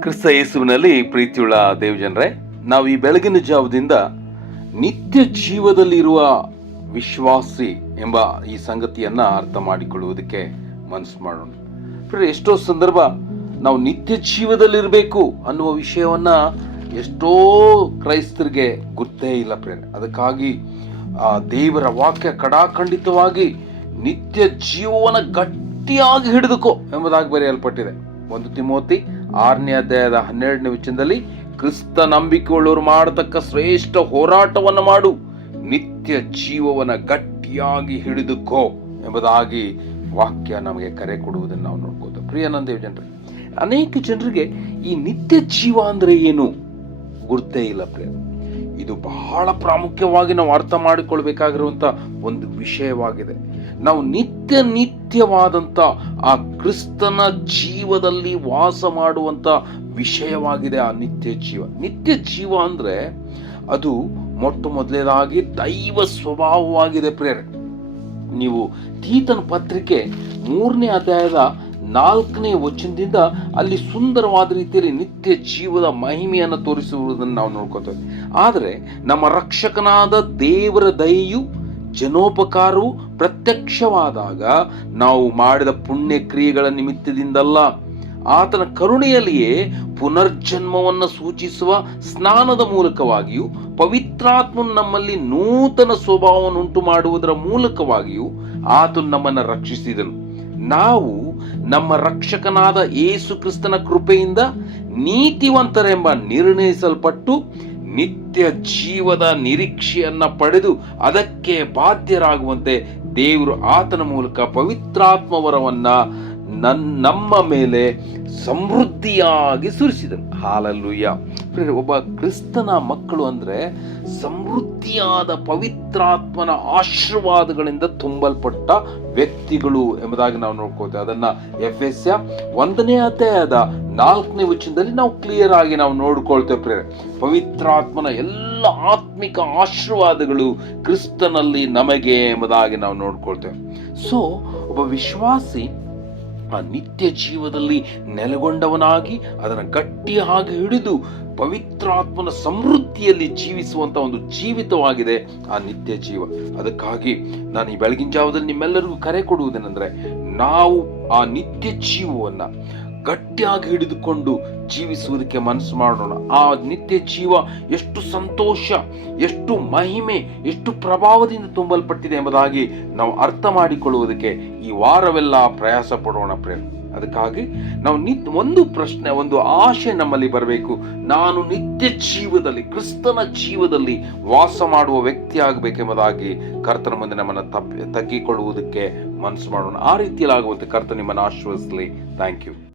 ಕ್ರಿಸ್ತ ಯೇಸುವಿನಲ್ಲಿ ಪ್ರೀತಿಯುಳ್ಳ ದೇವಜನರೇ, ನಾವು ಈ ಬೆಳಗಿನ ಜಾವದಿಂದ ನಿತ್ಯ ಜೀವದಲ್ಲಿರುವ ವಿಶ್ವಾಸಿ ಎಂಬ ಈ ಸಂಗತಿಯನ್ನ ಅರ್ಥ ಮಾಡಿಕೊಳ್ಳುವುದಕ್ಕೆ ಮನಸ್ಸು ಮಾಡೋಣ. ಎಷ್ಟೋ ಸಂದರ್ಭ ನಾವು ನಿತ್ಯ ಜೀವದಲ್ಲಿರಬೇಕು ಅನ್ನುವ ವಿಷಯವನ್ನ ಎಷ್ಟೋ ಕ್ರೈಸ್ತರಿಗೆ ಗೊತ್ತೇ ಇಲ್ಲ ಪ್ರೇರಣೆ ಅದಕ್ಕಾಗಿ ಆ ದೇವರ ವಾಕ್ಯ ಕಡಾಖಂಡಿತವಾಗಿ ನಿತ್ಯ ಜೀವವನ್ನು ಗಟ್ಟಿಯಾಗಿ ಹಿಡಿದುಕೋ ಎಂಬುದಾಗಿ ಬರೆಯಲ್ಪಟ್ಟಿದೆ. ಒಂದು ತಿಮೋತಿ ಆರನೇ ಅಧ್ಯಾಯದ ಹನ್ನೆರಡನೇ ವಚನದಲ್ಲಿ, ಕ್ರಿಸ್ತ ನಂಬಿಕೆಯುಳ್ಳವರು ಮಾಡತಕ್ಕ ಶ್ರೇಷ್ಠ ಹೋರಾಟವನ್ನು ಮಾಡು, ನಿತ್ಯ ಜೀವವನ್ನು ಗಟ್ಟಿಯಾಗಿ ಹಿಡಿದುಕೋ ಎಂಬುದಾಗಿ ವಾಕ್ಯ ನಮಗೆ ಕರೆ ಕೊಡುವುದನ್ನು ನಾವು ನೋಡ್ಬೋದು. ಪ್ರಿಯ ನಂದೇವ್ ಜನರೇ, ಅನೇಕ ಜನರಿಗೆ ಈ ನಿತ್ಯ ಜೀವ ಅಂದ್ರೆ ಏನು? ಗುರ್ತೇ ಇಲ್ಲ ಪ್ರಿಯ ಇದು ಬಹಳ ಪ್ರಾಮುಖ್ಯವಾಗಿ ನಾವು ಅರ್ಥ ಮಾಡಿಕೊಳ್ಬೇಕಾಗಿರುವಂಥ ಒಂದು ವಿಷಯವಾಗಿದೆ. ನಾವು ನಿತ್ಯ ನಿತ್ಯವಾದಂತ ಆ ಕ್ರಿಸ್ತನ ಜೀವದಲ್ಲಿ ವಾಸ ಮಾಡುವಂತ ವಿಷಯವಾಗಿದೆ ಆ ನಿತ್ಯ ಜೀವ. ನಿತ್ಯ ಜೀವ ಅಂದ್ರೆ ಅದು ಮೊಟ್ಟ ಮೊದಲನೇದಾಗಿ ದೈವ ಸ್ವಭಾವವಾಗಿದೆ ಪ್ರೇರೆ. ನೀವು ತೀತನ ಪತ್ರಿಕೆ ಮೂರನೇ ಅಧ್ಯಾಯದ ನಾಲ್ಕನೇ ವಚನದಿಂದ ಅಲ್ಲಿ ಸುಂದರವಾದ ರೀತಿಯಲ್ಲಿ ನಿತ್ಯ ಜೀವದ ಮಹಿಮೆಯನ್ನು ತೋರಿಸುವುದನ್ನು ನಾವು ನೋಡ್ಕೋತೇವೆ ಆದರೆ ನಮ್ಮ ರಕ್ಷಕನಾದ ದೇವರ ದಯೆಯು ಜನೋಪಕಾರವು ಪ್ರತ್ಯಕ್ಷವಾದಾಗ ನಾವು ಮಾಡಿದ ಪುಣ್ಯ ಕ್ರಿಯೆಗಳ ನಿಮಿತ್ತದಿಂದಲ್ಲ, ಆತನ ಕರುಣೆಯಲ್ಲಿಯೇ ಪುನರ್ಜನ್ಮವನ್ನು ಸೂಚಿಸುವ ಸ್ನಾನದ ಮೂಲಕವಾಗಿಯೂ, ಪವಿತ್ರಾತ್ಮನು ನಮ್ಮಲ್ಲಿ ನೂತನ ಸ್ವಭಾವವನ್ನುಂಟು ಮಾಡುವುದರ ಮೂಲಕವಾಗಿಯೂ ಆತನು ನಮ್ಮನ್ನು ರಕ್ಷಿಸಿದನು. ನಾವು ನಮ್ಮ ರಕ್ಷಕನಾದ ಏಸು ಕ್ರಿಸ್ತನ ಕೃಪೆಯಿಂದ ನೀತಿವಂತರೆಂಬ ನಿರ್ಣಯಿಸಲ್ಪಟ್ಟು ನಿತ್ಯ ಜೀವದ ನಿರೀಕ್ಷೆಯನ್ನ ಪಡೆದು ಅದಕ್ಕೆ ಬಾಧ್ಯರಾಗುವಂತೆ ದೇವರು ಆತನ ಮೂಲಕ ಪವಿತ್ರಾತ್ಮವರವನ್ನ ನನ್ನ ನಮ್ಮ ಮೇಲೆ ಸಮೃದ್ಧಿಯಾಗಿ ಸುರಿಸಿದನು. ಹಾಲಲ್ಲೂಯ್ಯ ಒಬ್ಬ ಕ್ರಿಸ್ತನ ಮಕ್ಕಳು ಅಂದರೆ ಸಮೃದ್ಧಿಯಾದ ಪವಿತ್ರಾತ್ಮನ ಆಶೀರ್ವಾದಗಳಿಂದ ತುಂಬಲ್ಪಟ್ಟ ವ್ಯಕ್ತಿಗಳು ಎಂಬುದಾಗಿ ನಾವು ನೋಡ್ಕೋತೇವೆ ಅದನ್ನು ಎಫ್ ಎಸ್ ಒಂದನೇ ಅಧ್ಯಾಯದ ನಾಲ್ಕನೇ ವಚನದಲ್ಲಿ ನಾವು ಕ್ಲಿಯರ್ ಆಗಿ ನಾವು ನೋಡ್ಕೊಳ್ತೇವೆ ಪ್ರೇರೆ ಪವಿತ್ರಾತ್ಮನ ಎಲ್ಲ ಆತ್ಮಿಕ ಆಶೀರ್ವಾದಗಳು ಕ್ರಿಸ್ತನಲ್ಲಿ ನಮಗೆ ಎಂಬುದಾಗಿ ನಾವು ನೋಡ್ಕೊಳ್ತೇವೆ. ಸೊ ಒಬ್ಬ ವಿಶ್ವಾಸಿ ಆ ನಿತ್ಯ ಜೀವದಲ್ಲಿ ನೆಲೆಗೊಂಡವನಾಗಿ ಅದನ್ನು ಗಟ್ಟಿಯಾಗಿ ಹಿಡಿದು ಪವಿತ್ರಾತ್ಮನ ಸಮೃದ್ಧಿಯಲ್ಲಿ ಜೀವಿಸುವಂತ ಒಂದು ಜೀವಿತವಾಗಿದೆ ಆ ನಿತ್ಯ ಜೀವ ಅದಕ್ಕಾಗಿ ನಾನು ಈ ಬೆಳಗಿನ ಜಾವದಲ್ಲಿ ನಿಮ್ಮೆಲ್ಲರಿಗೂ ಕರೆ ಕೊಡುವುದೇನೆಂದ್ರೆ ನಾವು ಆ ನಿತ್ಯ ಜೀವವನ್ನ ಗಟ್ಟಿಯಾಗಿ ಹಿಡಿದುಕೊಂಡು ಜೀವಿಸುವುದಕ್ಕೆ ಮನಸ್ಸು ಮಾಡೋಣ. ಆ ನಿತ್ಯ ಜೀವ ಎಷ್ಟು ಸಂತೋಷ, ಎಷ್ಟು ಮಹಿಮೆ, ಎಷ್ಟು ಪ್ರಭಾವದಿಂದ ತುಂಬಲ್ಪಟ್ಟಿದೆ ಎಂಬುದಾಗಿ ನಾವು ಅರ್ಥ ಮಾಡಿಕೊಳ್ಳುವುದಕ್ಕೆ ಈ ವಾರವೆಲ್ಲ ಪ್ರಯಾಸ ಪಡೋಣ ಪ್ರೇಮ ಅದಕ್ಕಾಗಿ ನಾವು ನಿತ್ ಒಂದು ಪ್ರಶ್ನೆ, ಒಂದು ಆಶೆ ನಮ್ಮಲ್ಲಿ ಬರಬೇಕು. ನಾನು ನಿತ್ಯ ಜೀವದಲ್ಲಿ, ಕ್ರಿಸ್ತನ ಜೀವದಲ್ಲಿ ವಾಸ ಮಾಡುವ ವ್ಯಕ್ತಿ ಆಗಬೇಕೆಂಬುದಾಗಿ ಕರ್ತನ ಮುಂದೆ ನಮ್ಮನ್ನು ತಪ್ಪಿ, ತಗ್ಗಿಕೊಳ್ಳುವುದಕ್ಕೆ ಮನಸ್ಸು ಮಾಡೋಣ. ಆ ರೀತಿಯಲ್ಲಿ ಆಗುವಂತೆ ಕರ್ತ ನಿಮ್ಮನ್ನು ಆಶ್ರಯಿಸಲಿ ಥ್ಯಾಂಕ್ ಯು